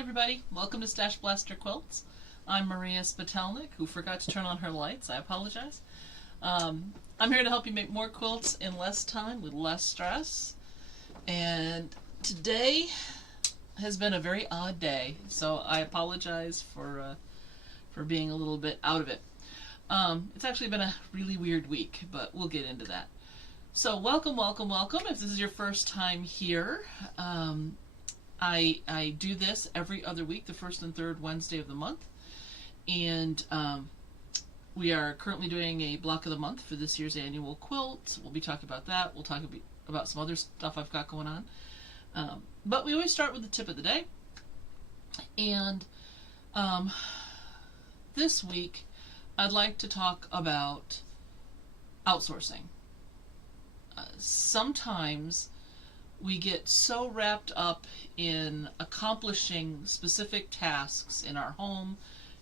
everybody, welcome to StashBlaster Quilts. I'm Maria Spatelnik, who forgot to turn on her lights. I apologize. I'm here to help you make more quilts in less time with less stress. And today has been a very odd day, so I apologize for being a little bit out of it. It's actually been a really weird week, but we'll get into that. So welcome, welcome, welcome. If this is your first time here, I do this every other week, the first and third Wednesday of the month, and we are currently doing a block of the month for this year's annual quilt. We'll be talking about that. We'll talk about some other stuff I've got going on, but we always start with the tip of the day. And this week I'd like to talk about outsourcing. Sometimes we get so wrapped up in accomplishing specific tasks in our home,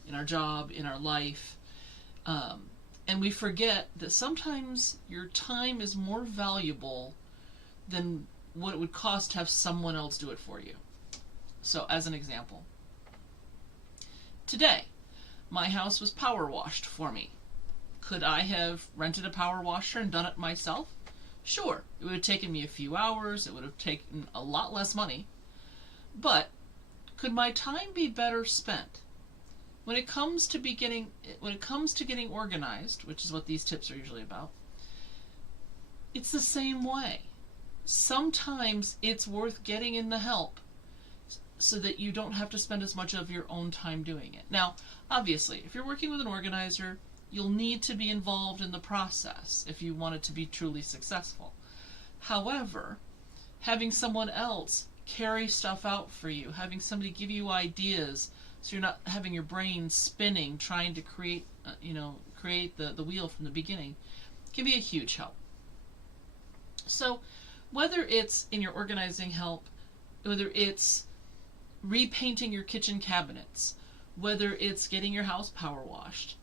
in our job, in our life, and we forget that sometimes your time is more valuable than what it would cost to have someone else do it for you. So, as an example, today, my house was power washed for me. Could I have rented a power washer and done it myself? Sure, it would have taken me a few hours, it would have taken a lot less money, but could my time be better spent? When it comes to getting organized, which is what these tips are usually about, it's the same way. Sometimes it's worth getting in the help so that you don't have to spend as much of your own time doing it. Now, obviously, if you're working with an organizer, you'll need to be involved in the process if you want it to be truly successful. However, having someone else carry stuff out for you, having somebody give you ideas so you're not having your brain spinning trying to create the wheel from the beginning, can be a huge help. So whether it's in your organizing help, whether it's repainting your kitchen cabinets, whether it's getting your house power washed,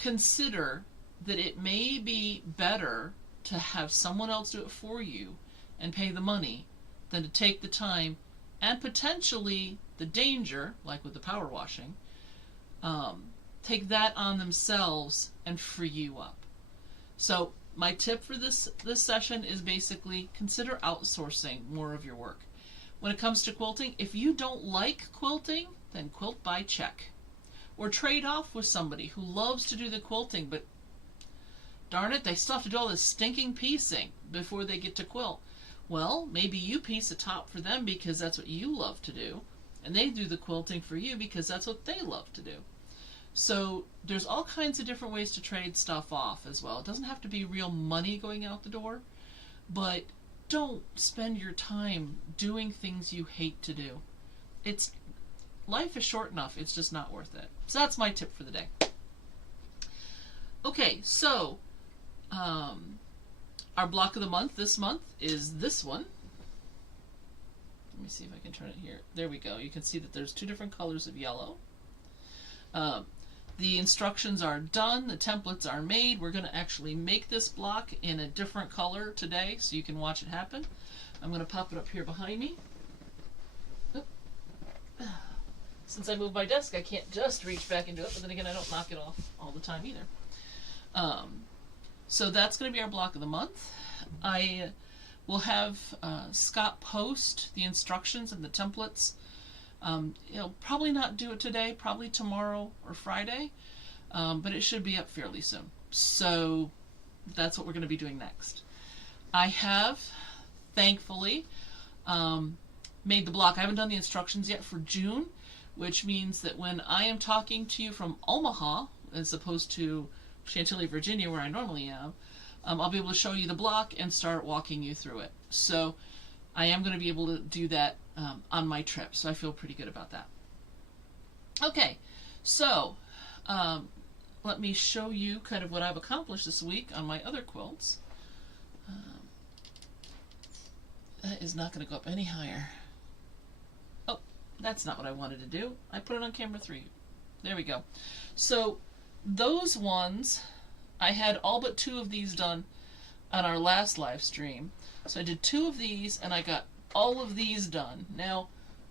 consider that it may be better to have someone else do it for you and pay the money than to take the time and potentially the danger, like with the power washing, take that on themselves and free you up. So my tip for this session is basically consider outsourcing more of your work. When it comes to quilting, if you don't like quilting, then quilt by check. Or trade off with somebody who loves to do the quilting, but darn it, they still have to do all this stinking piecing before they get to quilt. Well, maybe you piece a top for them because that's what you love to do, and they do the quilting for you because that's what they love to do. So there's all kinds of different ways to trade stuff off as well. It doesn't have to be real money going out the door, but don't spend your time doing things you hate to do. Life is short enough, it's just not worth it. So that's my tip for the day. Okay, so our block of the month this month is this one. Let me see if I can turn it here. There we go. You can see that there's two different colors of yellow. The instructions are done. The templates are made. We're going to actually make this block in a different color today so you can watch it happen. I'm going to pop it up here behind me. Since I moved my desk, I can't just reach back into it, but then again, I don't knock it off all the time either. So that's going to be our block of the month. I will have Scott post the instructions and the templates. He'll probably not do it today, probably tomorrow or Friday, but it should be up fairly soon. So that's what we're going to be doing next. I have, thankfully, made the block. I haven't done the instructions yet for June, which means that when I am talking to you from Omaha, as opposed to Chantilly, Virginia, where I normally am, I'll be able to show you the block and start walking you through it. So I am going to be able to do that on my trip, so I feel pretty good about that. Okay, so let me show you kind of what I've accomplished this week on my other quilts. That is not going to go up any higher. Oh, that's not what I wanted to do. I put it on camera 3. There we go. So those ones, I had all but 2 of these done on our last live stream. So I did 2 of these and I got all of these done. Now,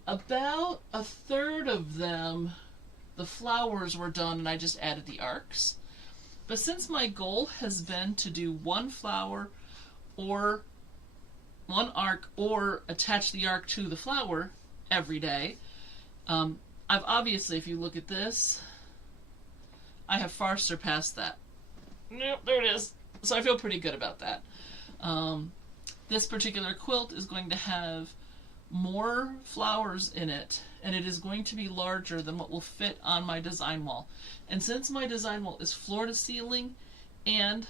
About a third of them, the flowers were done and I just added the arcs. But since my goal has been to do one flower or one arc or attach the arc to the flower every day, I've obviously, if you look at this, I have far surpassed that. Nope, there it is. So I feel pretty good about that. This particular quilt is going to have more flowers in it, and it is going to be larger than what will fit on my design wall. And since my design wall is floor to ceiling and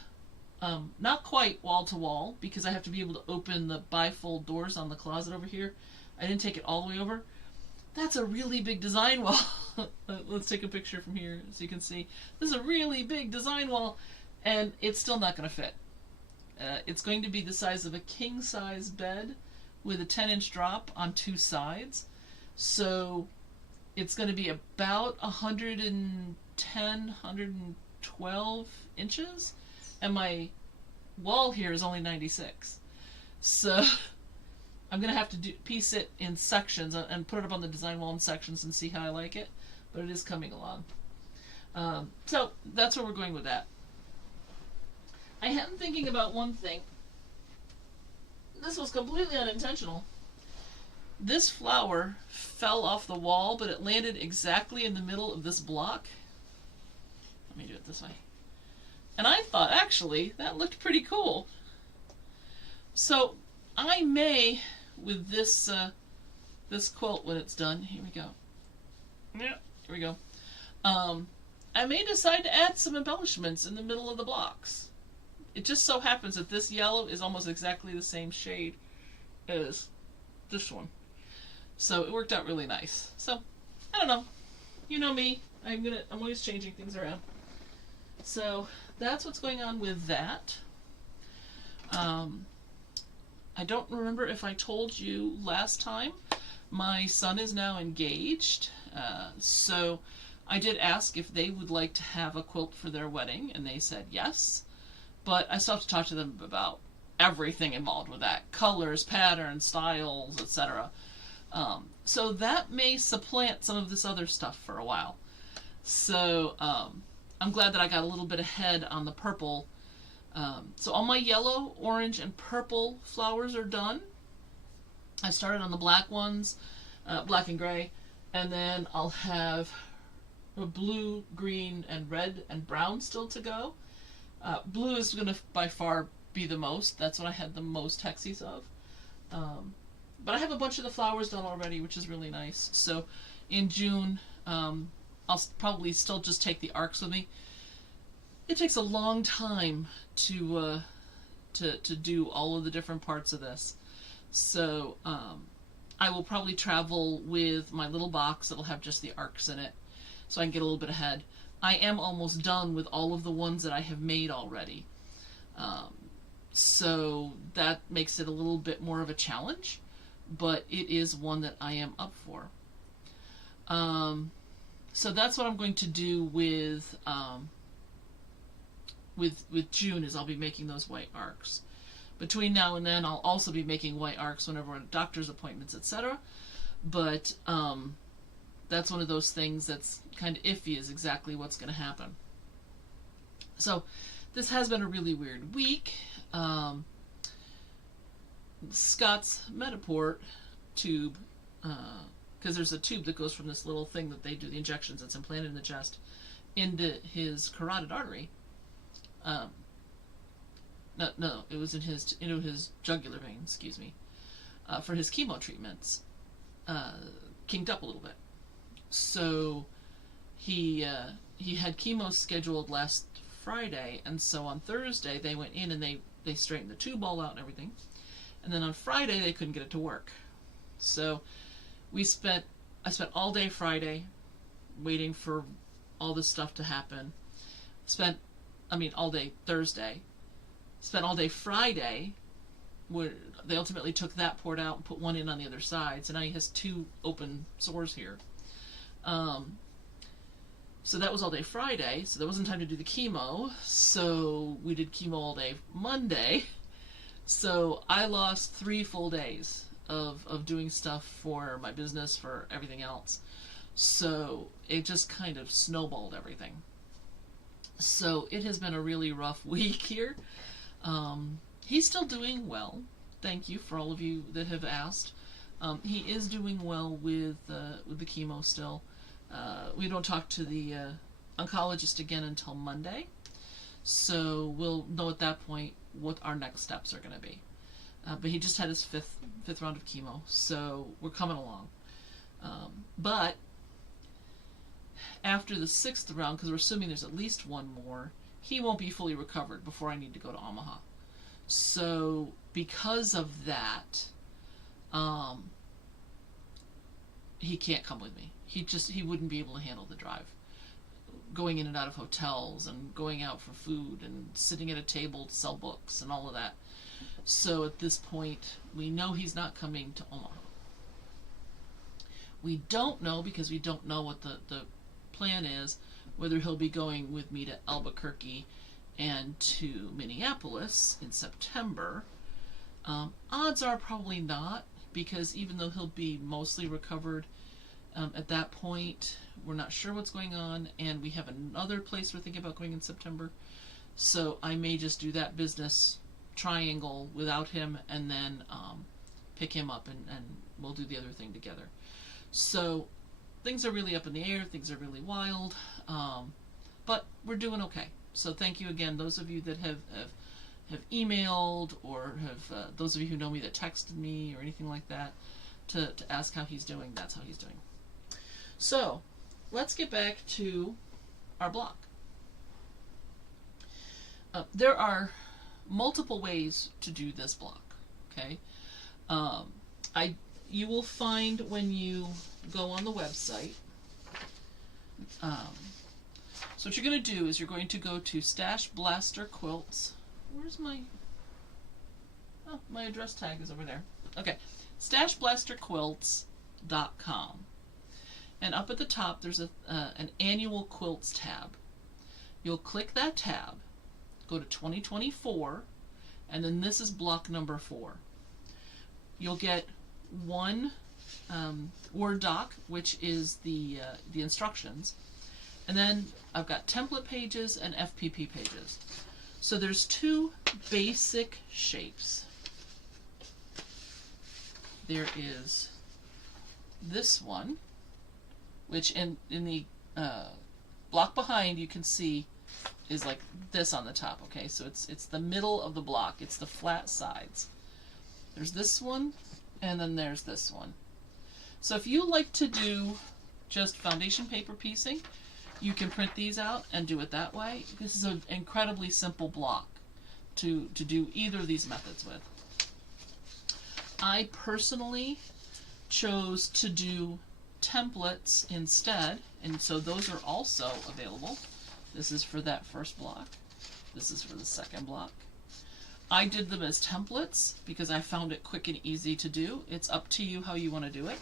not quite wall to wall, because I have to be able to open the bifold doors on the closet over here, I didn't take it all the way over. That's a really big design wall. Let's take a picture from here so you can see. This is a really big design wall, and it's still not going to fit. It's going to be the size of a king-size bed with a 10-inch drop on two sides. So it's going to be about 110, 112 inches. And my wall here is only 96. So I'm going to have to piece it in sections and put it up on the design wall in sections and see how I like it. But it is coming along. So that's where we're going with that. I am thinking about one thing. This was completely unintentional. This flower fell off the wall, but it landed exactly in the middle of this block. Let me do it this way. And I thought, actually, that looked pretty cool. So I may, with this this quilt when it's done, here we go. Yeah, here we go. I may decide to add some embellishments in the middle of the blocks. It just so happens that this yellow is almost exactly the same shade as this one. So it worked out really nice. So, I don't know. You know me. I'm always changing things around. So, that's what's going on with that. I don't remember if I told you last time. My son is now engaged. So, I did ask if they would like to have a quilt for their wedding, and they said yes. But I still have to talk to them about everything involved with that. Colors, patterns, styles, etc. So that may supplant some of this other stuff for a while. So I'm glad that I got a little bit ahead on the purple. So all my yellow, orange, and purple flowers are done. I started on the black ones, black and gray. And then I'll have blue, green, and red, and brown still to go. Blue is going to by far be the most. That's what I had the most hexies of. But I have a bunch of the flowers done already, which is really nice. So in June, I'll probably still just take the arcs with me. It takes a long time to do all of the different parts of this. So I will probably travel with my little box that'll have just the arcs in it, so I can get a little bit ahead. I am almost done with all of the ones that I have made already. So that makes it a little bit more of a challenge, but it is one that I am up for. So that's what I'm going to do with June, is I'll be making those white arcs. Between now and then, I'll also be making white arcs whenever we're at doctor's appointments, etc. But that's one of those things that's kind of iffy, is exactly what's going to happen. So this has been a really weird week. Scott's Metaport tube, because there's a tube that goes from this little thing that they do the injections that's implanted in the chest into his carotid artery. No, it was into his jugular vein, excuse me, for his chemo treatments. Kinked up a little bit. So he had chemo scheduled last Friday, and so on Thursday they went in and they straightened the tube all out and everything. And then on Friday they couldn't get it to work. So I spent all day Friday waiting for all this stuff to happen. All day Thursday. Spent all day Friday, where they ultimately took that port out and put one in on the other side. So now he has two open sores here. So that was all day Friday, so there wasn't time to do the chemo, so we did chemo all day Monday. So I lost 3 full days of doing stuff for my business, for everything else. So it just kind of snowballed everything. So it has been a really rough week here. He's still doing well. Thank you for all of you that have asked. He is doing well with the chemo still. We don't talk to the oncologist again until Monday, so we'll know at that point what our next steps are going to be. But he just had his fifth round of chemo, so we're coming along. But after the 6th round, because we're assuming there's at least one more, he won't be fully recovered before I need to go to Omaha. So because of that, he can't come with me. He wouldn't be able to handle the drive. Going in and out of hotels and going out for food and sitting at a table to sell books and all of that. So at this point, we know he's not coming to Omaha. We don't know, because we don't know what the plan is, whether he'll be going with me to Albuquerque and to Minneapolis in September. Odds are probably not, because even though he'll be mostly recovered at that point, we're not sure what's going on, and we have another place we're thinking about going in September. So I may just do that business triangle without him, and then pick him up, and we'll do the other thing together. So things are really up in the air, things are really wild, but we're doing okay. So thank you again, those of you that have emailed, or have those of you who know me that texted me or anything like that to ask how he's doing. That's how he's doing. So let's get back to our block. There are multiple ways to do this block. Okay, you will find when you go on the website. So what you're going to do is you're going to go to StashBlaster Quilts. Where's my... Oh, my address tag is over there. Okay, StashBlasterQuilts.com. And up at the top, there's an annual quilts tab. You'll click that tab, go to 2024, and then this is block number 4. You'll get one Word doc, which is the instructions, and then I've got template pages and FPP pages. So there's 2 basic shapes. There is this one, which in the block behind you can see is like this on the top. Okay, so it's the middle of the block. It's the flat sides. There's this one, and then there's this one. So if you like to do just foundation paper piecing, you can print these out and do it that way. This is an incredibly simple block to do either of these methods with. I personally chose to do templates instead, and so those are also available. This is for that first block. This is for the second block. I did them as templates because I found it quick and easy to do. It's up to you how you want to do it.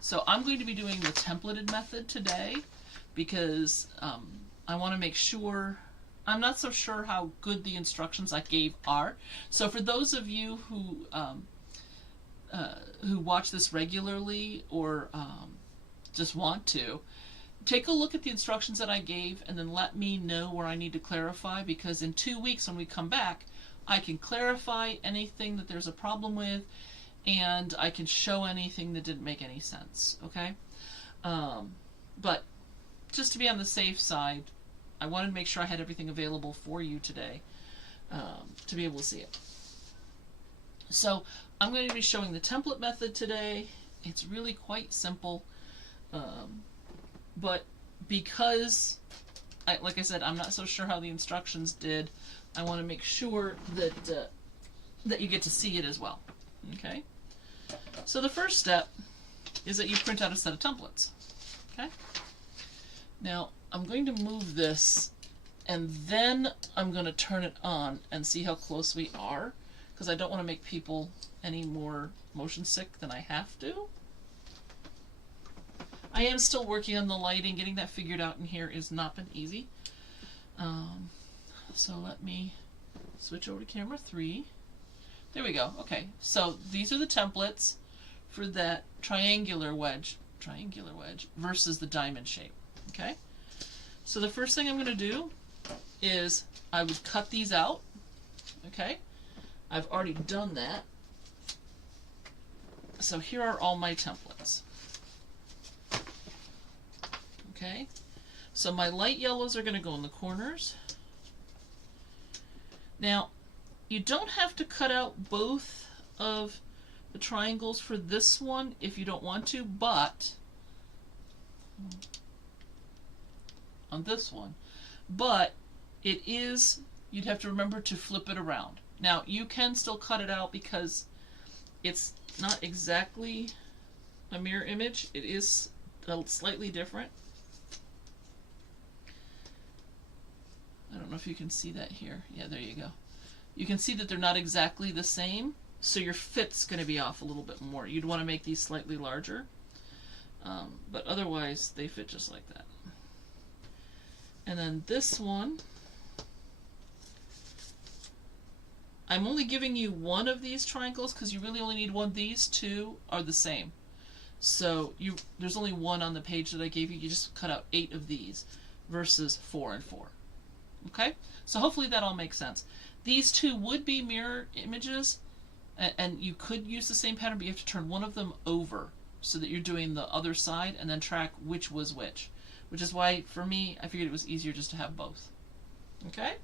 So I'm going to be doing the templated method today because I want to make sure. I'm not so sure how good the instructions I gave are. So for those of you who watch this regularly or just want to, take a look at the instructions that I gave and then let me know where I need to clarify, because in 2 weeks when we come back, I can clarify anything that there's a problem with, and I can show anything that didn't make any sense, okay? But just to be on the safe side, I wanted to make sure I had everything available for you today to be able to see it. So I'm going to be showing the template method today. It's really quite simple, but because, like I said, I'm not so sure how the instructions did, I want to make sure that that you get to see it as well. Okay? So the first step is that you print out a set of templates. Okay? Now, I'm going to move this, and then I'm going to turn it on and see how close we are, because I don't want to make people any more motion sick than I have to. I am still working on the lighting. Getting that figured out in here has not been easy. So let me switch over to camera 3. There we go. Okay, so these are the templates for that triangular wedge versus the diamond shape. Okay, so the first thing I'm going to do is I would cut these out. Okay, I've already done that. So here are all my templates. Okay, so my light yellows are going to go in the corners. Now, you don't have to cut out both of the triangles for this one if you don't want to, but on this one, but it is, you'd have to remember to flip it around. Now, you can still cut it out because it's not exactly a mirror image. It is slightly different. I don't know if you can see that here. Yeah, there you go. You can see that they're not exactly the same, so your fit's going to be off a little bit more. You'd want to make these slightly larger, but otherwise they fit just like that. And then this one, I'm only giving you one of these triangles because you really only need one. These two are the same. So there's only one on the page that I gave you. You just cut out 8 of these versus 4 and 4. Okay? So hopefully that all makes sense. These two would be mirror images, and you could use the same pattern, but you have to turn one of them over so that you're doing the other side and then track which was which is why, for me, I figured it was easier just to have both. Okay?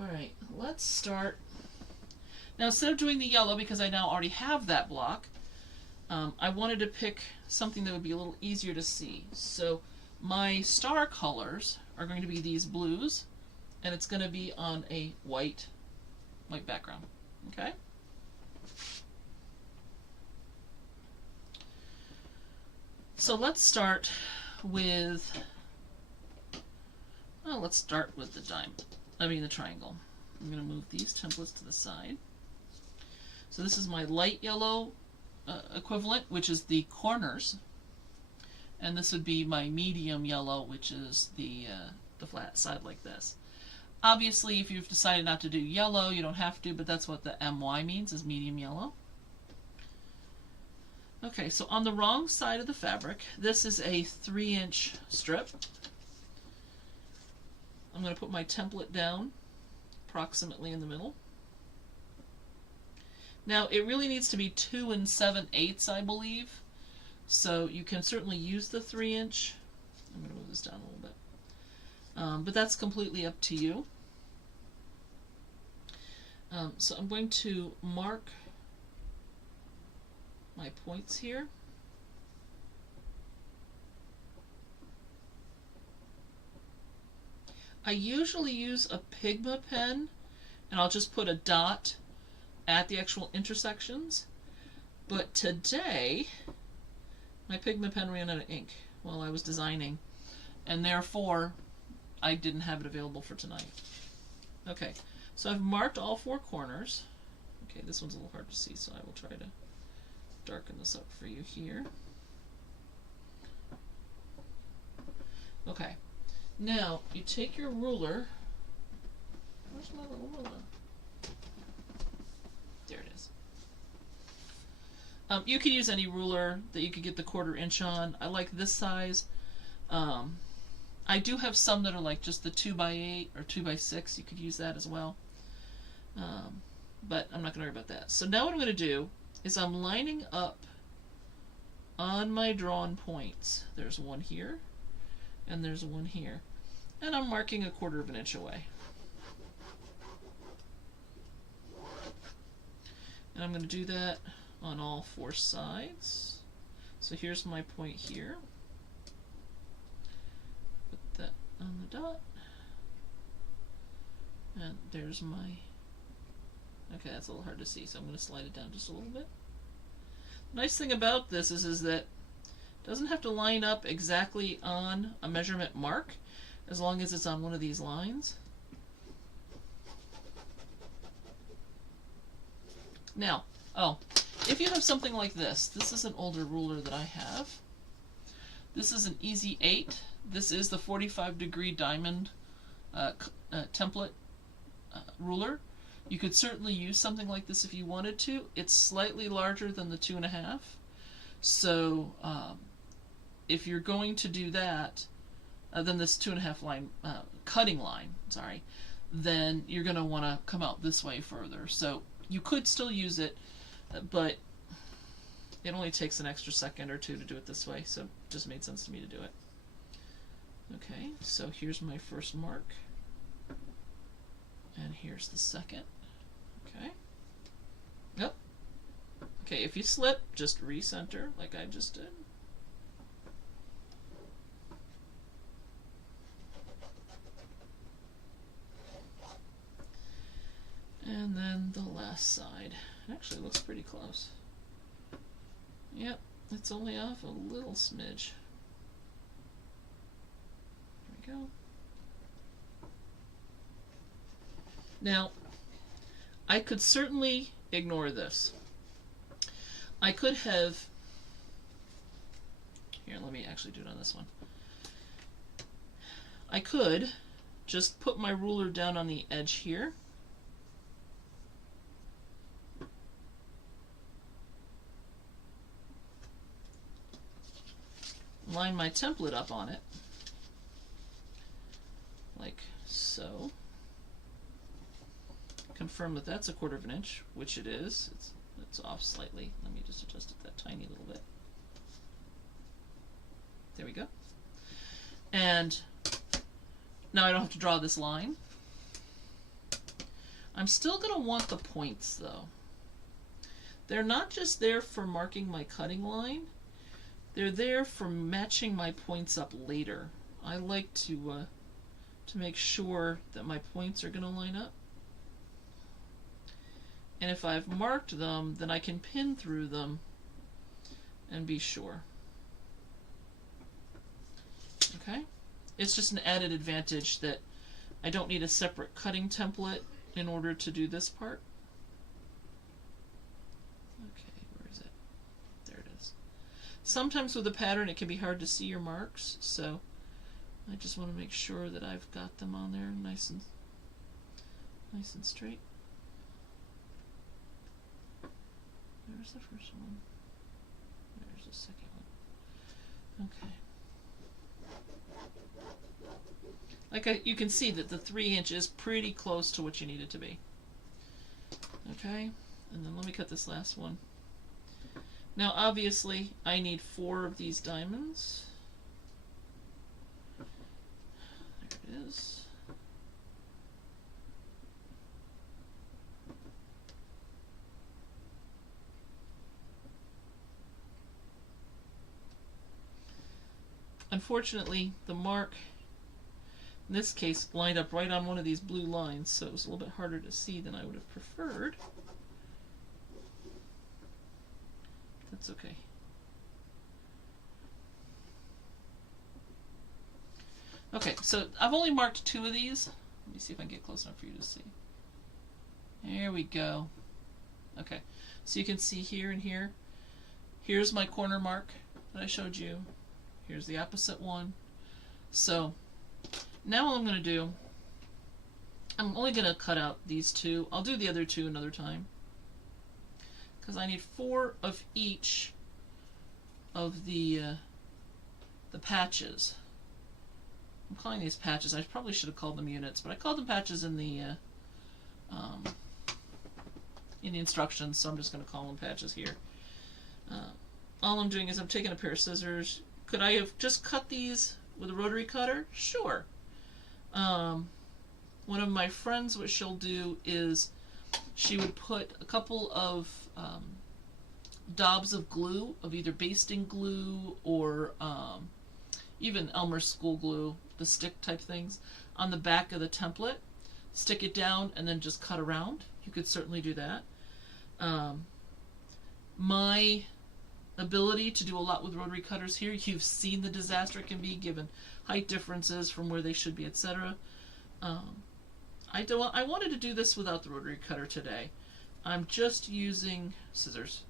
Alright, let's start. Now, instead of doing the yellow, because I now already have that block, I wanted to pick something that would be a little easier to see. So my star colors are going to be these blues, and it's going to be on a white background. Okay? So let's start with, well, let's start with the the triangle. I'm going to move these templates to the side. So this is my light yellow equivalent, which is the corners, and this would be my medium yellow, which is the flat side like this. Obviously, if you've decided not to do yellow, you don't have to, but that's what the MY means, is medium yellow. Okay, so on the wrong side of the fabric, this is a 3-inch strip. I'm going to put my template down approximately in the middle. Now, it really needs to be 2 7/8, I believe. So you can certainly use the 3-inch. I'm going to move this down a little bit. But that's completely up to you. So I'm going to mark my points here. I usually use a Pigma pen, and I'll just put a dot at the actual intersections. But today, my Pigma pen ran out of ink while I was designing, and therefore I didn't have it available for tonight. Okay, so I've marked all 4 corners. Okay, this one's a little hard to see, so I will try to darken this up for you here. Okay, now you take your ruler. Where's my little ruler? There it is. You could use any ruler that you could get the 1/4 inch on. I like this size. I do have some that are like just the 2x8 or 2x6. You could use that as well. But I'm not going to worry about that. So now what I'm going to do is I'm lining up on my drawn points. There's one here, and there's one here. And I'm marking 1/4 inch away. And I'm going to do that on all 4 sides. So here's my point here. Put that on the dot. And there's my... Okay, that's a little hard to see, so I'm going to slide it down just a little bit. The nice thing about this is that it doesn't have to line up exactly on a measurement mark, as long as it's on one of these lines. Now, if you have something like this, this is an older ruler that I have. This is an Easy 8. This is the 45-degree diamond template ruler. You could certainly use something like this if you wanted to. It's slightly larger than the 2.5. So if you're going to do that, then this 2.5 line, cutting line, sorry, then you're going to want to come out this way further. So you could still use it, but it only takes an extra second or two to do it this way, so it just made sense to me to do it. Okay, so here's my first mark, and here's the second. Okay. Yep. Okay, if you slip, just recenter like I just did. And then the last side. It actually looks pretty close. Yep, it's only off a little smidge. There we go. Now, I could certainly ignore this. I could have, here, let me actually do it on this one. I could just put my ruler down on the edge here. Line my template up on it, like so. Confirm that that's 1/4 inch, which it is. It's off slightly. Let me just adjust it that tiny little bit. There we go. And now I don't have to draw this line. I'm still going to want the points though. They're not just there for marking my cutting line. They're there for matching my points up later. I like to make sure that my points are going to line up. And if I've marked them, then I can pin through them and be sure. Okay? It's just an added advantage that I don't need a separate cutting template in order to do this part. Okay, where is it? There it is. Sometimes with a pattern it can be hard to see your marks, so I just want to make sure that I've got them on there nice and straight. There's the first one. There's the second one. Okay. Like you can see that the 3 inch is pretty close to what you need it to be. Okay, and then let me cut this last one. Now obviously I need 4 of these diamonds. There it is. Unfortunately, the mark in this case lined up right on one of these blue lines, so it was a little bit harder to see than I would have preferred. That's okay. Okay, so I've only marked 2 of these. Let me see if I can get close enough for you to see. There we go. Okay, so you can see here and here. Here's my corner mark that I showed you. Here's the opposite one. So now what I'm going to do, I'm only going to cut out these 2. I'll do the other 2 another time, because I need 4 of each of the patches. I'm calling these patches. I probably should have called them units, but I called them patches in the instructions, so I'm just going to call them patches here. All I'm doing is I'm taking a pair of scissors. Could I have just cut these with a rotary cutter? Sure. One of my friends, what she'll do is she would put a couple of daubs of glue, of either basting glue or even Elmer's school glue, the stick type things, on the back of the template, stick it down, and then just cut around. You could certainly do that. My ability to do a lot with rotary cutters here, you've seen the disaster it can be given height differences from where they should be, etc. I wanted to do this without the rotary cutter today. I'm just using scissors.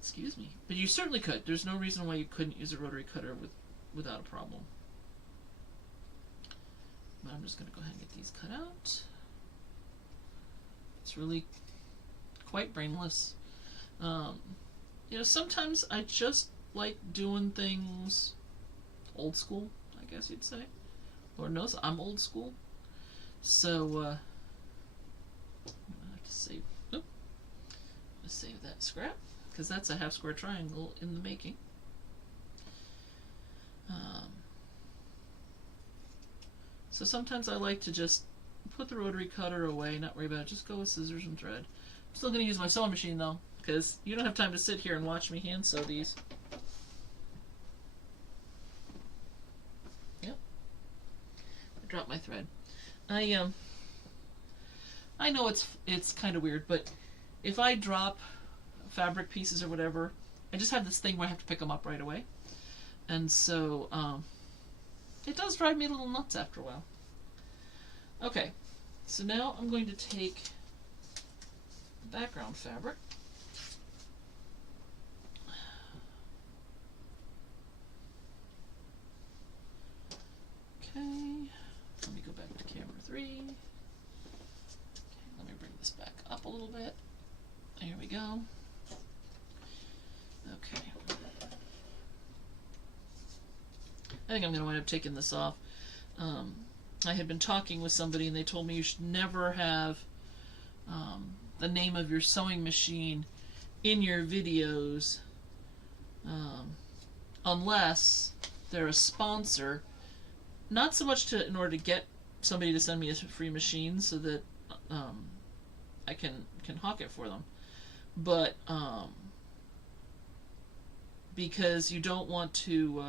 Excuse me. But you certainly could. There's no reason why you couldn't use a rotary cutter without a problem. But I'm just going to go ahead and get these cut out. It's really quite brainless. You know, sometimes I just like doing things old school, I guess you'd say. Lord knows I'm old school. So, I'm gonna have to save, save that scrap, because that's a half square triangle in the making. So sometimes I like to just put the rotary cutter away, not worry about it, just go with scissors and thread. I'm still going to use my sewing machine though, because you don't have time to sit here and watch me hand sew these. Yep. I dropped my thread. I know it's kind of weird, but if I drop fabric pieces or whatever, I just have this thing where I have to pick them up right away. And so, it does drive me a little nuts after a while. Okay, so now I'm going to take the background fabric. Okay, let me go back to camera 3. Okay, let me bring this back up a little bit. There we go. Okay. I think I'm going to wind up taking this off. I had been talking with somebody and they told me you should never have the name of your sewing machine in your videos unless they're a sponsor. Not so much in order to get somebody to send me a free machine so that I can hawk it for them, but because you don't want to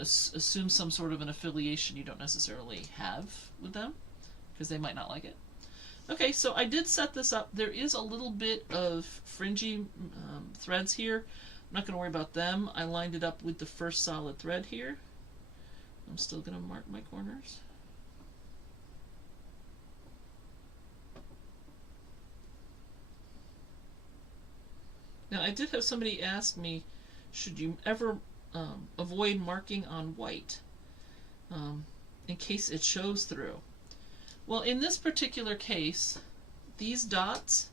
assume some sort of an affiliation you don't necessarily have with them, because they might not like it. Okay, so I did set this up. There is a little bit of fringy threads here. I'm not going to worry about them. I lined it up with the first solid thread here. I'm still going to mark my corners. Now, I did have somebody ask me, should you ever avoid marking on white in case it shows through? Well, in this particular case, these dots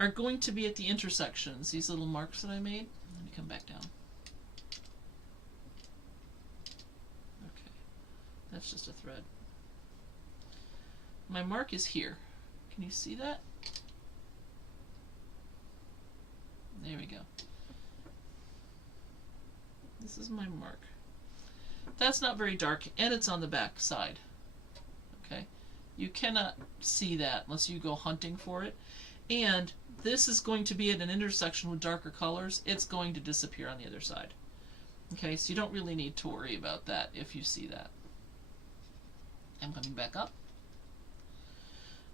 are going to be at the intersections, these little marks that I made. Let me come back down. Okay, that's just a thread. My mark is here. Can you see that? There we go. This is my mark. That's not very dark, and it's on the back side. Okay, you cannot see that unless you go hunting for it. And this is going to be at an intersection with darker colors. It's going to disappear on the other side. Okay, so you don't really need to worry about that if you see that. I'm coming back up.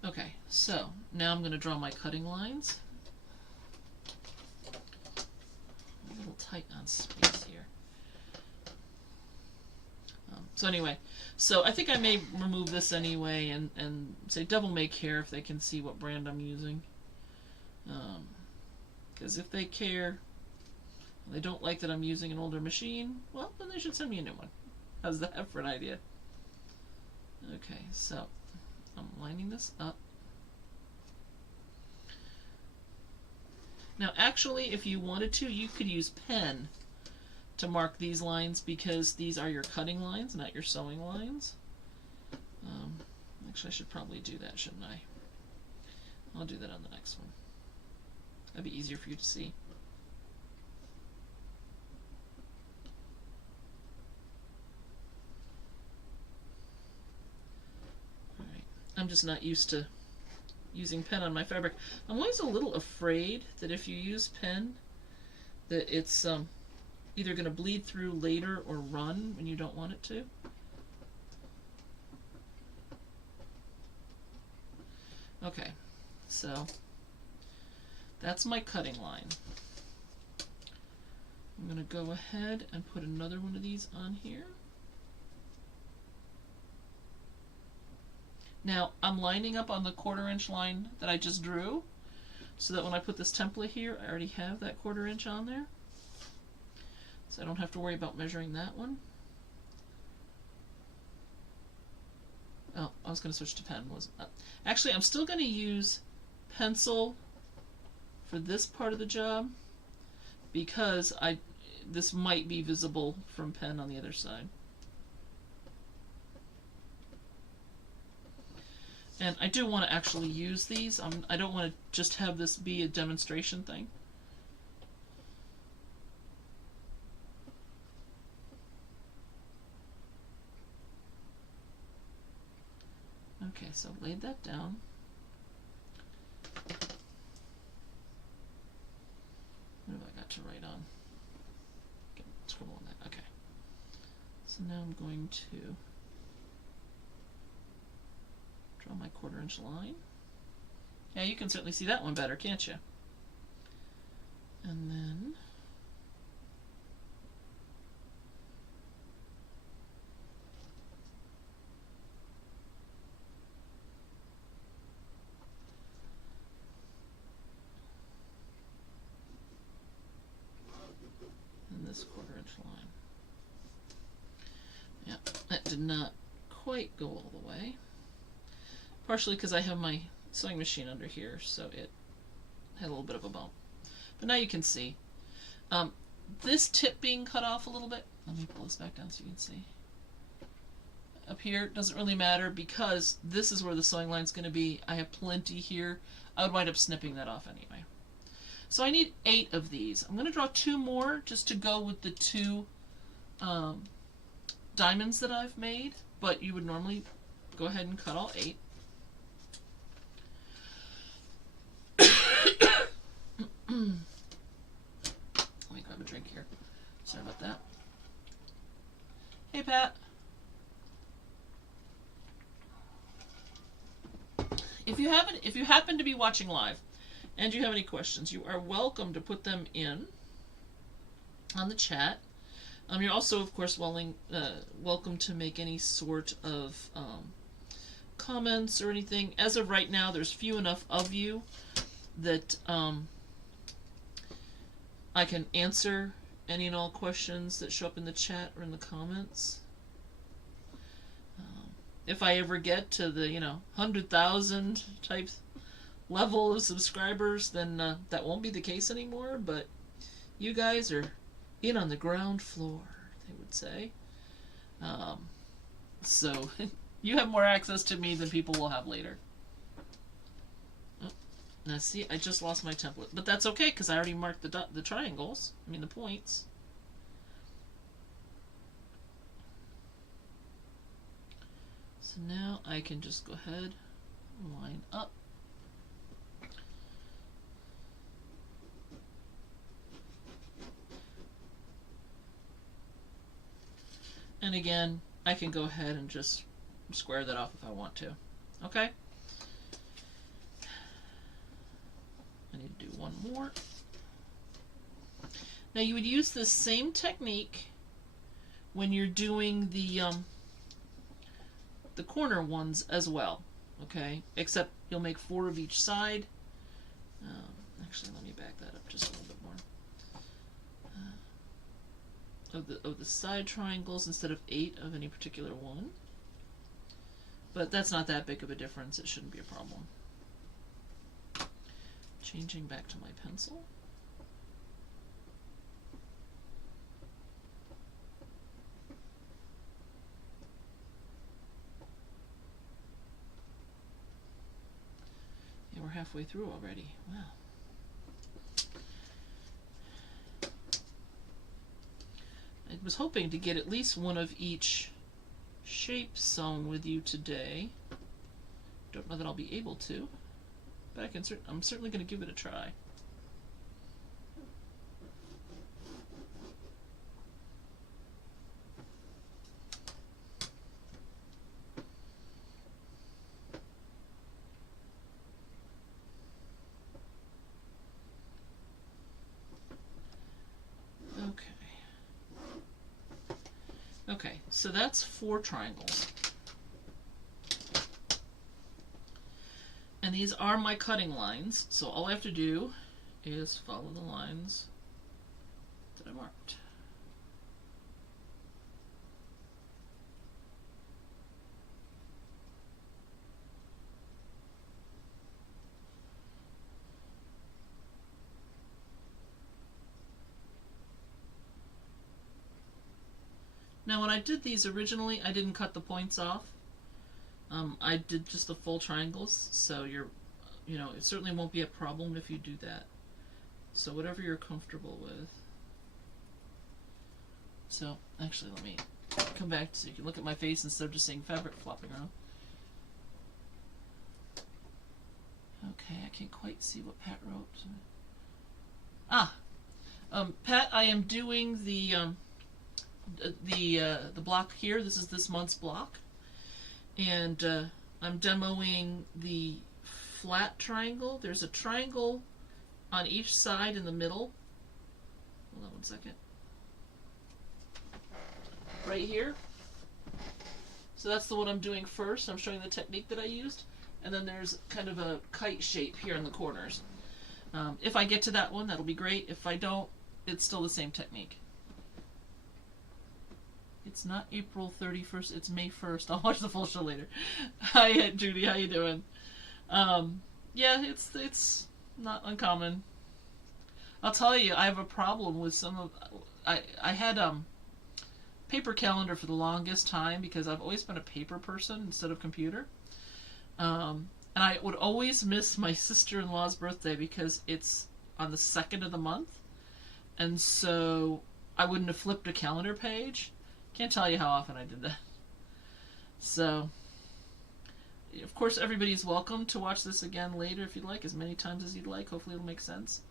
Okay, so now I'm going to draw my cutting lines. A little tight on space here. So anyway, so I think I may remove this anyway and say devil may care if they can see what brand I'm using. Because if they care, and they don't like that I'm using an older machine, well, then they should send me a new one. How's that for an idea? Okay, so I'm lining this up. Now actually, if you wanted to, you could use pen to mark these lines because these are your cutting lines, not your sewing lines. Actually, I should probably do that, shouldn't I? I'll do that on the next one. That'd be easier for you to see. Alright, I'm just not used to using pen on my fabric. I'm always a little afraid that if you use pen, that it's either going to bleed through later or run when you don't want it to. Okay, so that's my cutting line. I'm going to go ahead and put another one of these on here. Now I'm lining up on the 1/4 inch line that I just drew, so that when I put this template here, I already have that 1/4 inch on there. So I don't have to worry about measuring that one. Oh, I was going to switch to pen, wasn't I? Actually, I'm still going to use pencil for this part of the job because this might be visible from pen on the other side. And I do want to actually use these. I don't want to just have this be a demonstration thing. Okay, so laid that down. What have I got to write on? Scribble on that. Okay. So now I'm going to draw my 1/4 inch line. Yeah, you can certainly see that one better, can't you? And then this 1/4 inch line. Yeah, that did not quite go all the way. Partially because I have my sewing machine under here, so it had a little bit of a bump. But now you can see. This tip being cut off a little bit, let me pull this back down so you can see. Up here, doesn't really matter because this is where the sewing line is going to be. I have plenty here. I would wind up snipping that off anyway. So I need 8 of these. I'm going to draw 2 more just to go with the 2 diamonds that I've made, but you would normally go ahead and cut all 8. Let me grab a drink here. Sorry about that. Hey, Pat. If you happen to be watching live and you have any questions, you are welcome to put them in on the chat. You're also, of course, welcome to make any sort of comments or anything. As of right now, there's few enough of you that I can answer any and all questions that show up in the chat or in the comments. If I ever get to the 100,000 type level of subscribers, then that won't be the case anymore. But you guys are in on the ground floor, they would say. So you have more access to me than people will have later. Oh, now see, I just lost my template, but that's okay because I already marked the triangles. I mean the points. So now I can just go ahead and line up. And again, I can go ahead and just square that off if I want to. Okay? I need to do one more. Now you would use the same technique when you're doing the corner ones as well. Okay? Except you'll make 4 of each side. Actually, let me back that up just a little bit more. Of the side triangles instead of 8 of any particular one. But that's not that big of a difference. It shouldn't be a problem. Changing back to my pencil. Yeah, we're halfway through already. Wow. I was hoping to get at least one of each shape sewn with you today. Don't know that I'll be able to, but I'm certainly going to give it a try. Okay, so that's 4 triangles. And these are my cutting lines, so all I have to do is follow the lines that I marked. Now when I did these originally, I didn't cut the points off. I did just the full triangles, so it certainly won't be a problem if you do that. So whatever you're comfortable with. So actually, let me come back so you can look at my face instead of just seeing fabric flopping around. Okay, I can't quite see what Pat wrote. Pat, I am doing the block here. This is this month's block, and I'm demoing the flat triangle. There's a triangle on each side in the middle. Hold on one second. Right here. So that's the one I'm doing first. I'm showing the technique that I used. And then there's kind of a kite shape here in the corners. If I get to that one, that'll be great. If I don't, it's still the same technique. It's not April 31st, it's May 1st. I'll watch the full show later. Hi, Judy, how you doing? Yeah, it's not uncommon. I'll tell you, I have a problem with some of... I had paper calendar for the longest time because I've always been a paper person instead of computer. And I would always miss my sister-in-law's birthday because it's on the 2nd of the month. And so I wouldn't have flipped a calendar page. Can't tell you how often I did that. So, of course, everybody's welcome to watch this again later if you'd like, as many times as you'd like. Hopefully it'll make sense.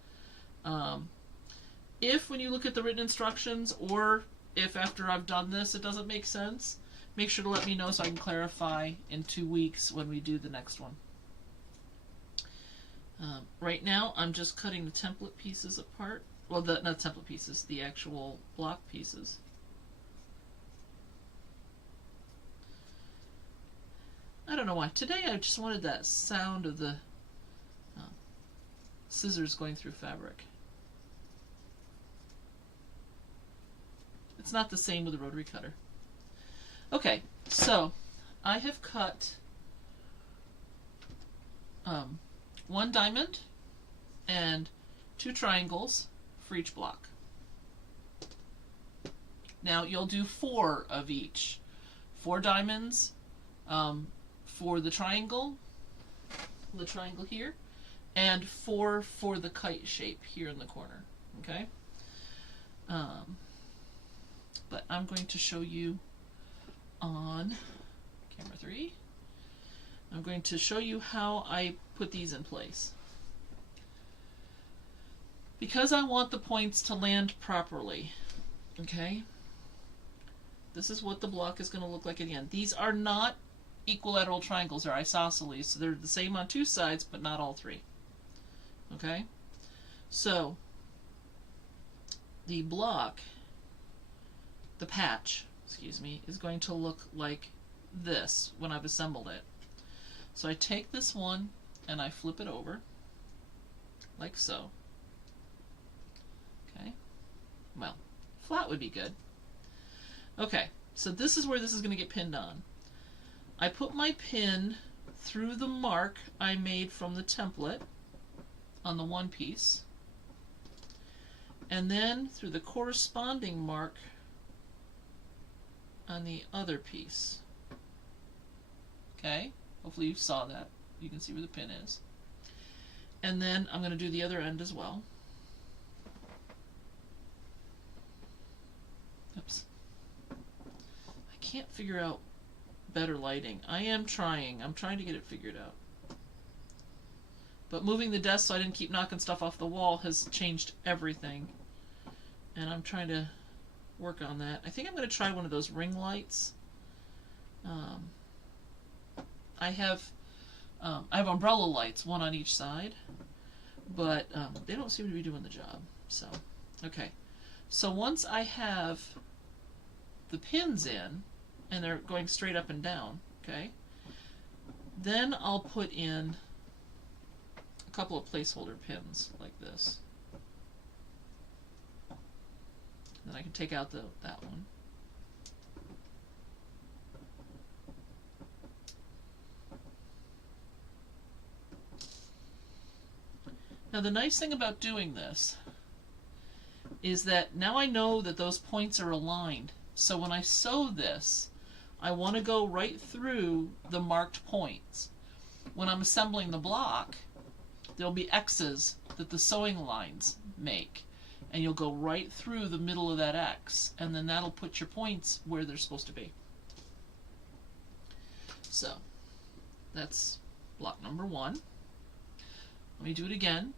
If when you look at the written instructions, or if after I've done this it doesn't make sense, make sure to let me know so I can clarify in 2 weeks when we do the next one. Right now I'm just cutting the template pieces apart. Well, not template pieces, the actual block pieces. I don't know why. Today I just wanted that sound of the scissors going through fabric. It's not the same with the rotary cutter. Okay, so I have cut 1 diamond and 2 triangles for each block. Now you'll do 4 of each. 4 diamonds for the triangle here, and 4 for the kite shape here in the corner. Okay? But I'm going to show you on camera 3. I'm going to show you how I put these in place. Because I want the points to land properly, okay, this is what the block is going to look like again. These are not equilateral triangles, they're isosceles, so they're the same on 2 sides, but not all 3. Okay? So, the block, the patch, excuse me, is going to look like this when I've assembled it. So I take this one and I flip it over, like so. Okay? Well, flat would be good. Okay, so this is where this is going to get pinned on. I put my pin through the mark I made from the template on the one piece, and then through the corresponding mark on the other piece. Okay, hopefully you saw that. You can see where the pin is. And then I'm going to do the other end as well. Oops. I can't figure out better lighting. I'm trying to get it figured out. But moving the desk so I didn't keep knocking stuff off the wall has changed everything. And I'm trying to work on that. I think I'm going to try one of those ring lights. I have umbrella lights, one on each side, but they don't seem to be doing the job. So, okay. So once I have the pins in, and they're going straight up and down, okay, then I'll put in a couple of placeholder pins like this. Then I can take out that one. Now the nice thing about doing this is that now I know that those points are aligned. So when I sew this, I want to go right through the marked points. When I'm assembling the block, there'll be X's that the sewing lines make, and you'll go right through the middle of that X, and then that'll put your points where they're supposed to be. So that's block number 1. Let me do it again.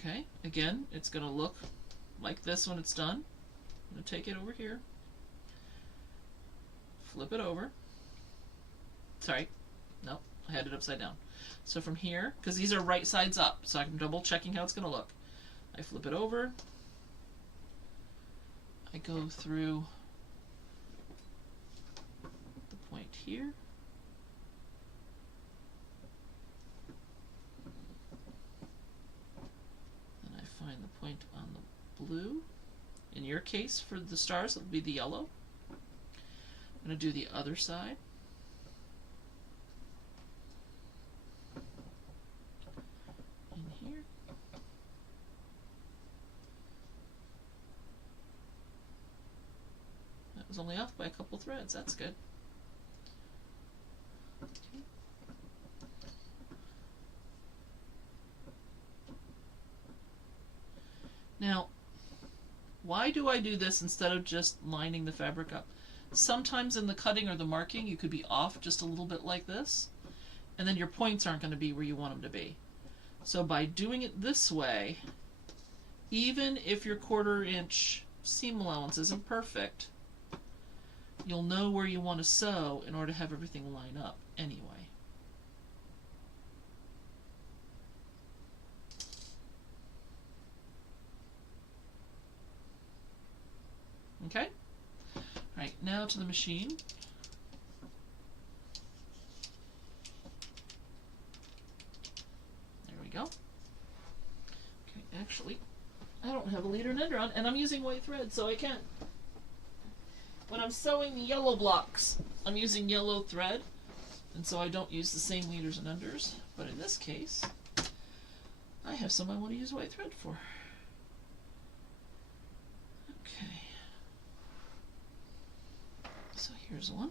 Okay, again, it's going to look like this when it's done. I'm going to take it over here, flip it over. Sorry, no, I had it upside down. So from here, because these are right sides up, so I'm double checking how it's going to look. I flip it over. I go through the point here. And I find the point on the blue. In your case, for the stars, it'll be the yellow. I'm going to do the other side. In here. That was only off by a couple threads. That's good. Okay. Now, why do I do this instead of just lining the fabric up? Sometimes in the cutting or the marking, you could be off just a little bit like this, and then your points aren't going to be where you want them to be. So by doing it this way, even if your 1/4 inch seam allowance isn't perfect, you'll know where you want to sew in order to have everything line up anyway. Okay? Alright, now to the machine. There we go. Okay, actually, I don't have a leader and ender on, and I'm using white thread, so I can't. When I'm sewing the yellow blocks, I'm using yellow thread, and so I don't use the same leaders and enders. But in this case, I have some I want to use white thread for. Okay. So here's one.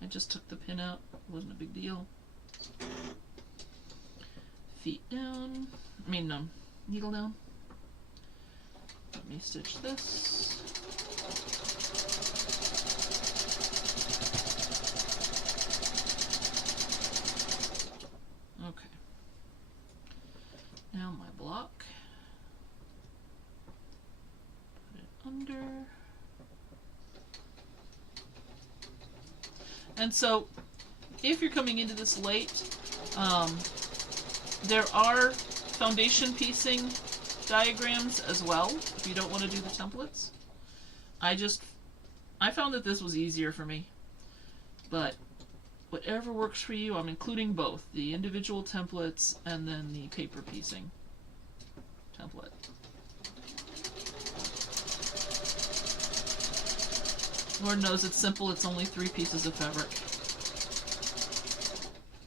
I just took the pin out, wasn't a big deal. Feet down, needle down. Let me stitch this. Okay. Now my block. Put it under. And so, if you're coming into this late, there are foundation piecing diagrams as well, if you don't want to do the templates. I found that this was easier for me. But whatever works for you, I'm including both, the individual templates and then the paper piecing template. Lord knows it's simple, it's only 3 pieces of fabric.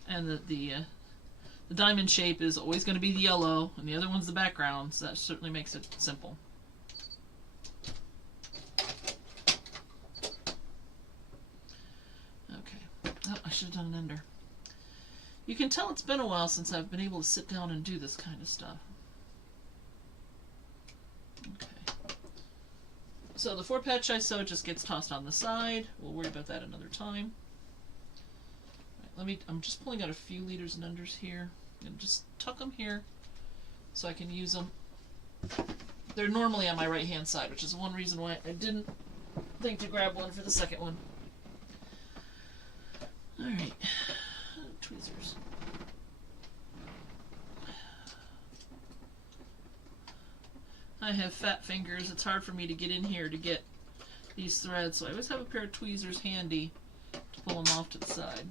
And the diamond shape is always going to be the yellow, and the other one's the background, so that certainly makes it simple. Okay. Oh, I should have done an ender. You can tell it's been a while since I've been able to sit down and do this kind of stuff. Okay. So the 4 patch I sewed just gets tossed on the side. We'll worry about that another time. I'm just pulling out a few leaders and enders here, and just tuck them here so I can use them. They're normally on my right hand side, which is one reason why I didn't think to grab one for the second one. Alright, tweezers. I have fat fingers, it's hard for me to get in here to get these threads, so I always have a pair of tweezers handy to pull them off to the side.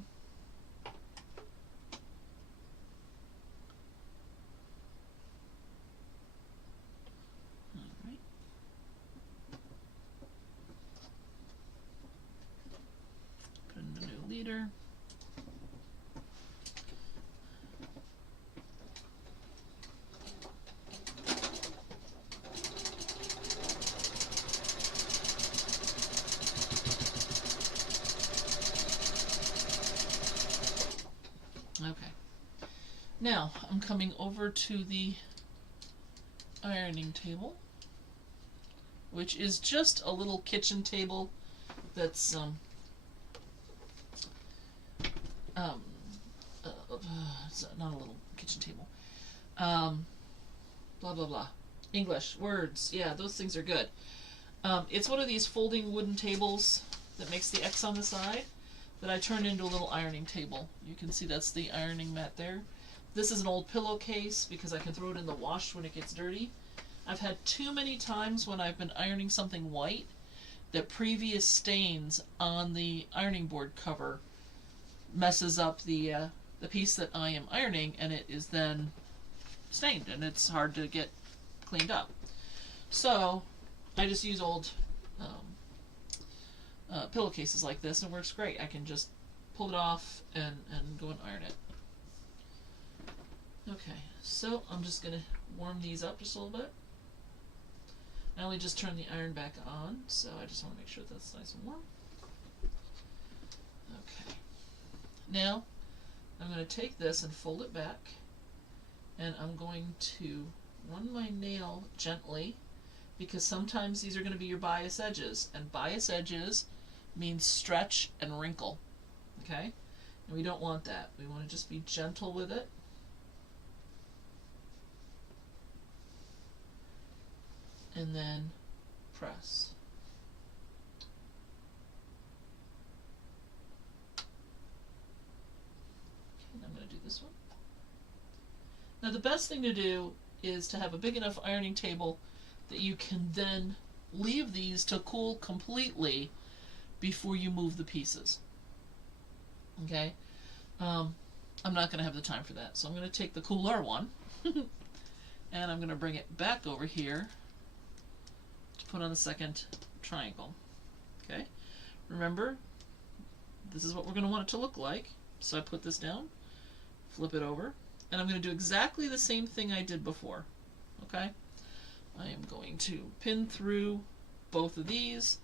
Leader. Okay. Now I'm coming over to the ironing table, which is just a little kitchen table that's it's not a little kitchen table. Blah blah blah. English words, yeah, those things are good. It's one of these folding wooden tables that makes the X on the side that I turned into a little ironing table. You can see that's the ironing mat there. This is an old pillowcase because I can throw it in the wash when it gets dirty. I've had too many times when I've been ironing something white that previous stains on the ironing board cover messes up the piece that I am ironing, and it is then stained and it's hard to get cleaned up. So I just use old pillowcases like this, and it works great. I can just pull it off and go and iron it. Okay, so I'm just going to warm these up just a little bit. I only just turned the iron back on, so I just want to make sure that's nice and warm. Okay. Now, I'm going to take this and fold it back, and I'm going to run my nail gently, because sometimes these are going to be your bias edges, and bias edges means stretch and wrinkle. Okay? And we don't want that. We want to just be gentle with it. And then press. Okay, I'm going to do this one. Now the best thing to do is to have a big enough ironing table that you can then leave these to cool completely before you move the pieces. Okay? I'm not going to have the time for that, so I'm going to take the cooler one and I'm going to bring it back over here to put on the second triangle. Okay? Remember, this is what we're going to want it to look like. So I put this down, flip it over, and I'm going to do exactly the same thing I did before. Okay? I am going to pin through both of these,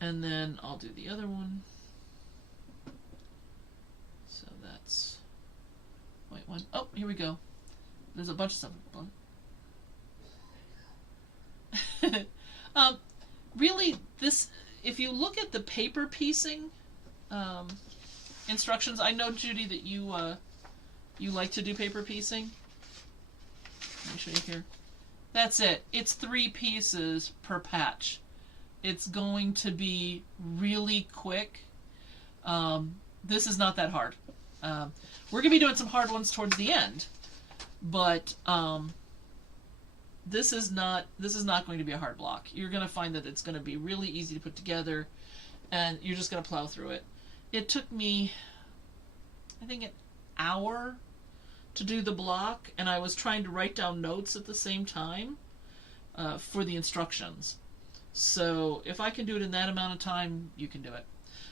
and then I'll do the other one. So that's white one. Oh, here we go. There's a bunch of stuff. Really, this, if you look at the paper piecing instructions, I know, Judy, that you like to do paper piecing. Let me show you here. That's it. It's 3 pieces per patch. It's going to be really quick. This is not that hard. We're going to be doing some hard ones towards the end, but this is not going to be a hard block. You're going to find that it's going to be really easy to put together, and you're just going to plow through it. It took me, I think, an hour to do the block, and I was trying to write down notes at the same time for the instructions. So if I can do it in that amount of time, you can do it.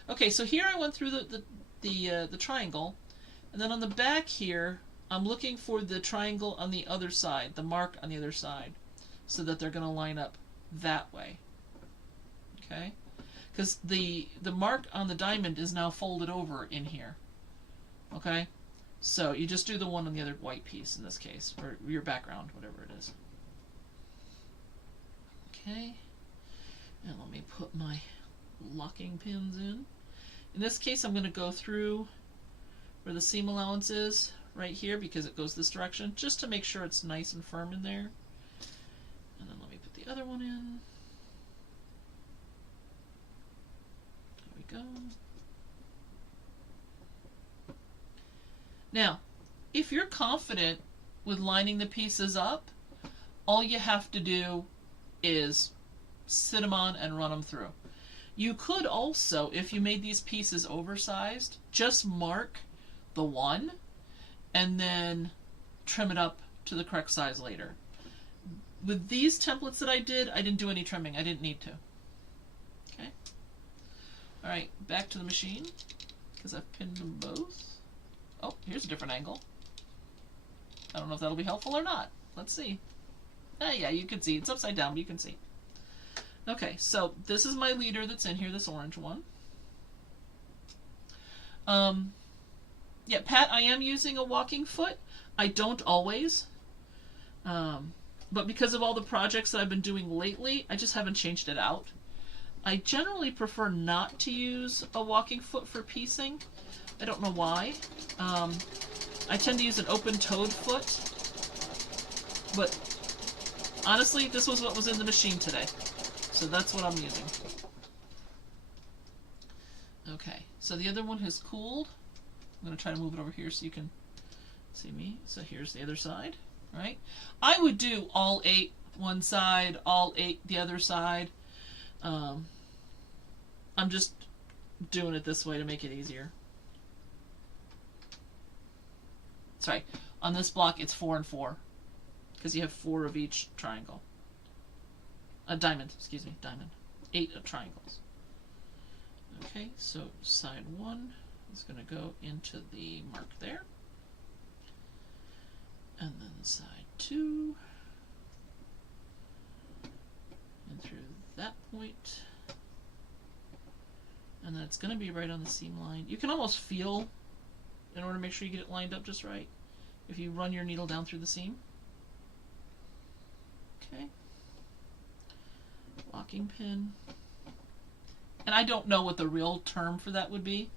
Okay, so here I went through the triangle, and then on the back here, I'm looking for the triangle on the other side, the mark on the other side, so that they're going to line up that way. Okay? Because the mark on the diamond is now folded over in here. Okay? So you just do the one on the other white piece in this case, or your background, whatever it is. Okay? And let me put my locking pins in. In this case, I'm going to go through where the seam allowance is, right here, because it goes this direction, just to make sure it's nice and firm in there. And then let me put the other one in. There we go. Now, if you're confident with lining the pieces up, all you have to do is sit them on and run them through. You could also, if you made these pieces oversized, just mark the one and then trim it up to the correct size later. With these templates that I didn't do any trimming. I didn't need to. Okay? Alright, back to the machine, because I've pinned them both. Oh, here's a different angle. I don't know if that'll be helpful or not. Let's see. Yeah, you can see. It's upside down, but you can see. Okay, so this is my leader that's in here, this orange one. Yeah, Pat, I am using a walking foot. I don't always. But because of all the projects that I've been doing lately, I just haven't changed it out. I generally prefer not to use a walking foot for piecing. I don't know why. I tend to use an open-toed foot. But honestly, this was what was in the machine today. So that's what I'm using. Okay, so the other one has cooled. I'm going to try to move it over here so you can see me. So here's the other side, right? I would do all 8 one side, all 8 the other side. I'm just doing it this way to make it easier. Sorry, on this block it's 4 and 4 because you have 4 of each triangle. Diamond, excuse me, diamond. 8 of triangles. Okay, so side 1 is going to go into the mark there. And then side 2. And through that point. And then it's going to be right on the seam line. You can almost feel, in order to make sure you get it lined up just right, if you run your needle down through the seam. Okay. Locking pin. And I don't know what the real term for that would be,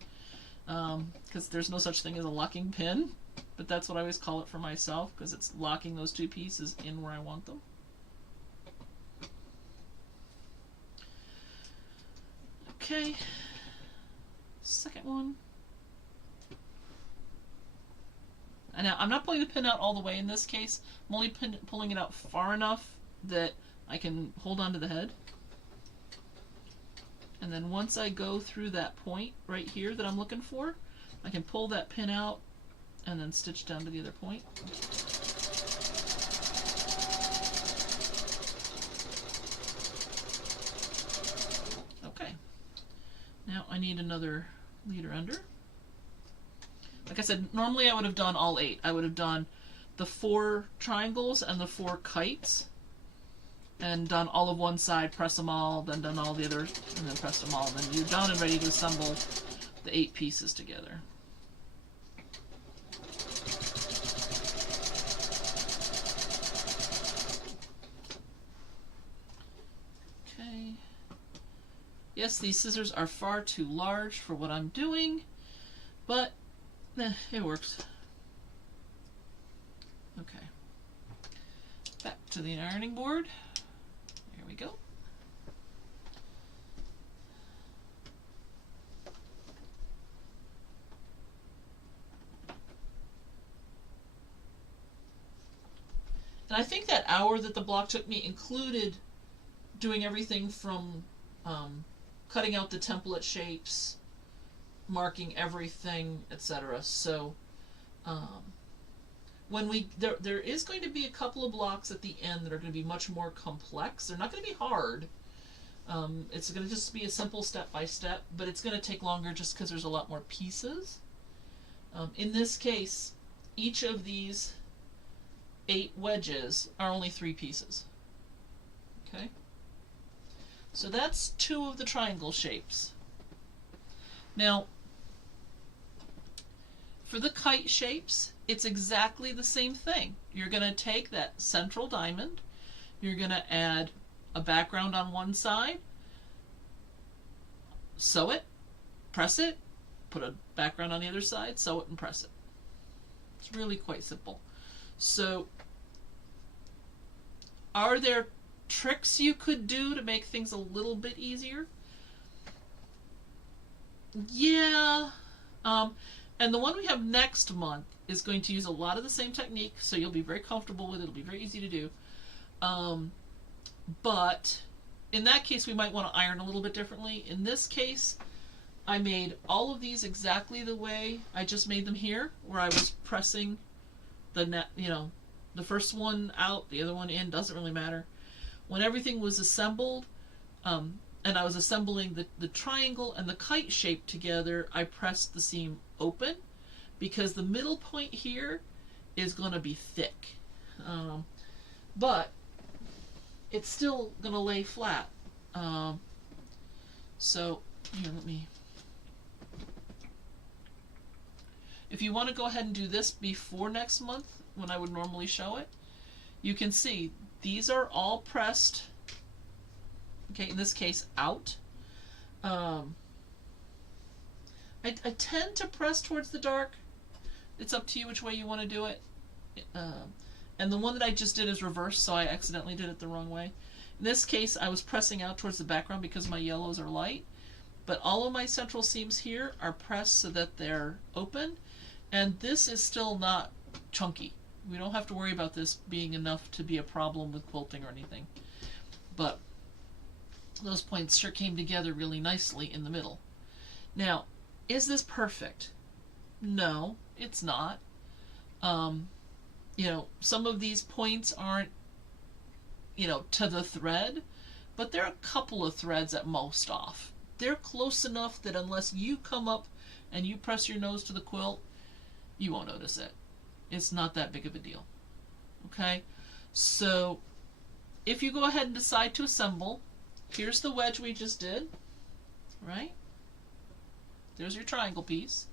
because there's no such thing as a locking pin, but that's what I always call it for myself, because it's locking those 2 pieces in where I want them. Okay, second one. And now I'm not pulling the pin out all the way in this case. I'm only pulling it out far enough that I can hold on to the head. And then once I go through that point right here that I'm looking for, I can pull that pin out and then stitch down to the other point. Okay. Now I need another leader under. Like I said, normally I would have done all 8. I would have done the 4 triangles and the 4 kites, and done all of one side, press them all, then done all the other, and then press them all, and then you're done and ready to assemble the 8 pieces together. Okay. Yes, these scissors are far too large for what I'm doing, but it works. Okay. Back to the ironing board. Here we go. And I think that hour that the block took me included doing everything from cutting out the template shapes, marking everything, etc. So when there is going to be a couple of blocks at the end that are going to be much more complex. They're not going to be hard. It's going to just be a simple step by step, but it's going to take longer just because there's a lot more pieces. In this case, each of these 8 wedges are only 3 pieces. Okay? So that's 2 of the triangle shapes. Now, for the kite shapes, it's exactly the same thing. You're going to take that central diamond, you're going to add a background on one side, sew it, press it, put a background on the other side, sew it and press it. It's really quite simple. So, are there tricks you could do to make things a little bit easier? Yeah. And the one we have next month is going to use a lot of the same technique, so you'll be very comfortable with it. It'll be very easy to do. But in that case, we might want to iron a little bit differently. In this case, I made all of these exactly the way I just made them here, where I was pressing the net, the first one out, the other one in, doesn't really matter. When everything was assembled, and I was assembling the triangle and the kite shape together, I pressed the seam open because the middle point here is going to be thick. But it's still going to lay flat. So, here, If you want to go ahead and do this before next month, when I would normally show it, you can see these are all pressed, okay, in this case, out. I tend to press towards the dark. It's up to you which way you want to do it. And the one that I just did is reversed, so I accidentally did it the wrong way. In this case, I was pressing out towards the background because my yellows are light, but all of my central seams here are pressed so that they're open, and this is still not chunky. We don't have to worry about this being enough to be a problem with quilting or anything. But those points sure came together really nicely in the middle. Now, is this perfect? No, it's not. You know, some of these points aren't, you know, to the thread, but they're a couple of threads at most off. They're close enough that unless you come up and you press your nose to the quilt, you won't notice it. It's not that big of a deal. Okay? So, if you go ahead and decide to assemble, here's the wedge we just did, right? There's your triangle piece.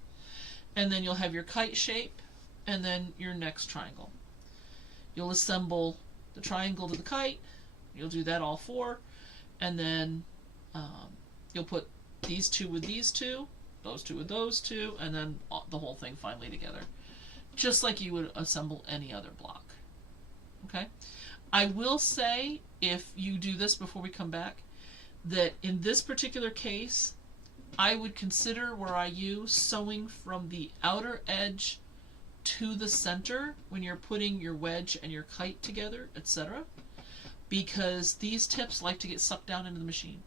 And then you'll have your kite shape, and then your next triangle. You'll assemble the triangle to the kite. You'll do that all four, and then you'll put these two with these two, those two with those two, and then the whole thing finally together, just like you would assemble any other block. Okay? I will say, if you do this before we come back, that in this particular case, I would consider where I use sewing from the outer edge to the center when you're putting your wedge and your kite together, etc., because these tips like to get sucked down into the machine.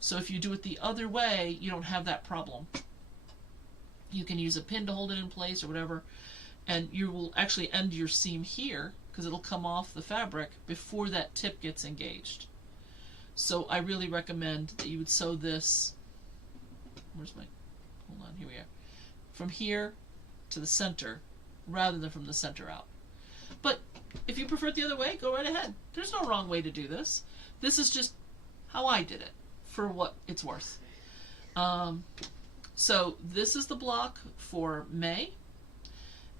So if you do it the other way, you don't have that problem. You can use a pin to hold it in place or whatever, and you will actually end your seam here because it'll come off the fabric before that tip gets engaged. So I really recommend that you would sew this, where's my, hold on, here we are, from here to the center rather than from the center out. But if you prefer it the other way, go right ahead. There's no wrong way to do this. This is just how I did it for what it's worth. So this is the block for May,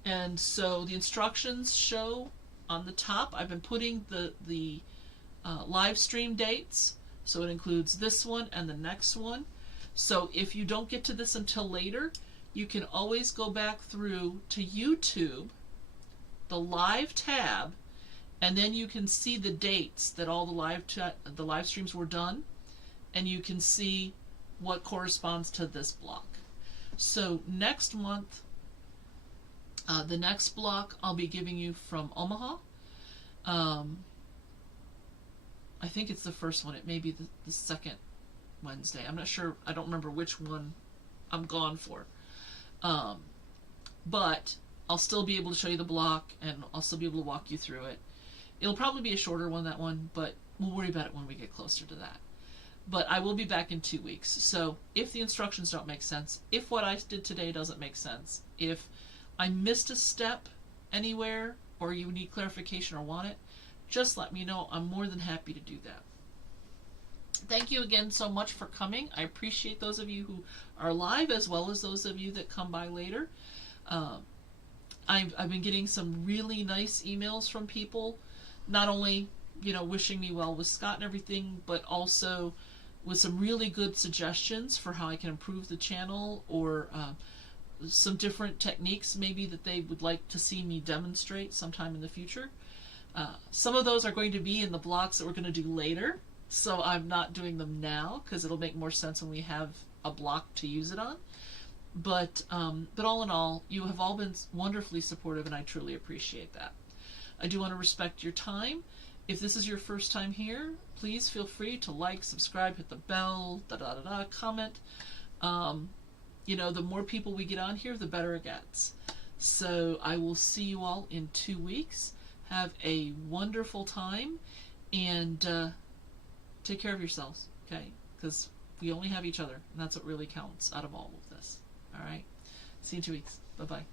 and so the instructions show on the top. I've been putting the live stream dates, so it includes this one and the next one. So if you don't get to this until later, you can always go back through to YouTube, the live tab, and then you can see the dates that all the live streams were done, and you can see what corresponds to this block. So next month, the next block I'll be giving you from Omaha. I think it's the first one. It may be the second Wednesday. I'm not sure. I don't remember which one I'm gone for. But I'll still be able to show you the block, and I'll still be able to walk you through it. It'll probably be a shorter one, that one, but we'll worry about it when we get closer to that. But I will be back in 2 weeks. So if the instructions don't make sense, if what I did today doesn't make sense, if I missed a step anywhere, or you need clarification or want it, just let me know. I'm more than happy to do that. Thank you again so much for coming. I appreciate those of you who are live as well as those of you that come by later. I've been getting some really nice emails from people, not only, you know, wishing me well with Scott and everything, but also with some really good suggestions for how I can improve the channel, or some different techniques maybe that they would like to see me demonstrate sometime in the future. Some of those are going to be in the blocks that we're going to do later, so I'm not doing them now because it'll make more sense when we have a block to use it on. But all in all, you have all been wonderfully supportive, and I truly appreciate that. I do want to respect your time. If this is your first time here, please feel free to like, subscribe, hit the bell, comment. You know, the more people we get on here, the better it gets. So I will see you all in 2 weeks. Have a wonderful time, and take care of yourselves, okay? Because we only have each other, and that's what really counts out of all of this. All right? See you in 2 weeks. Bye-bye.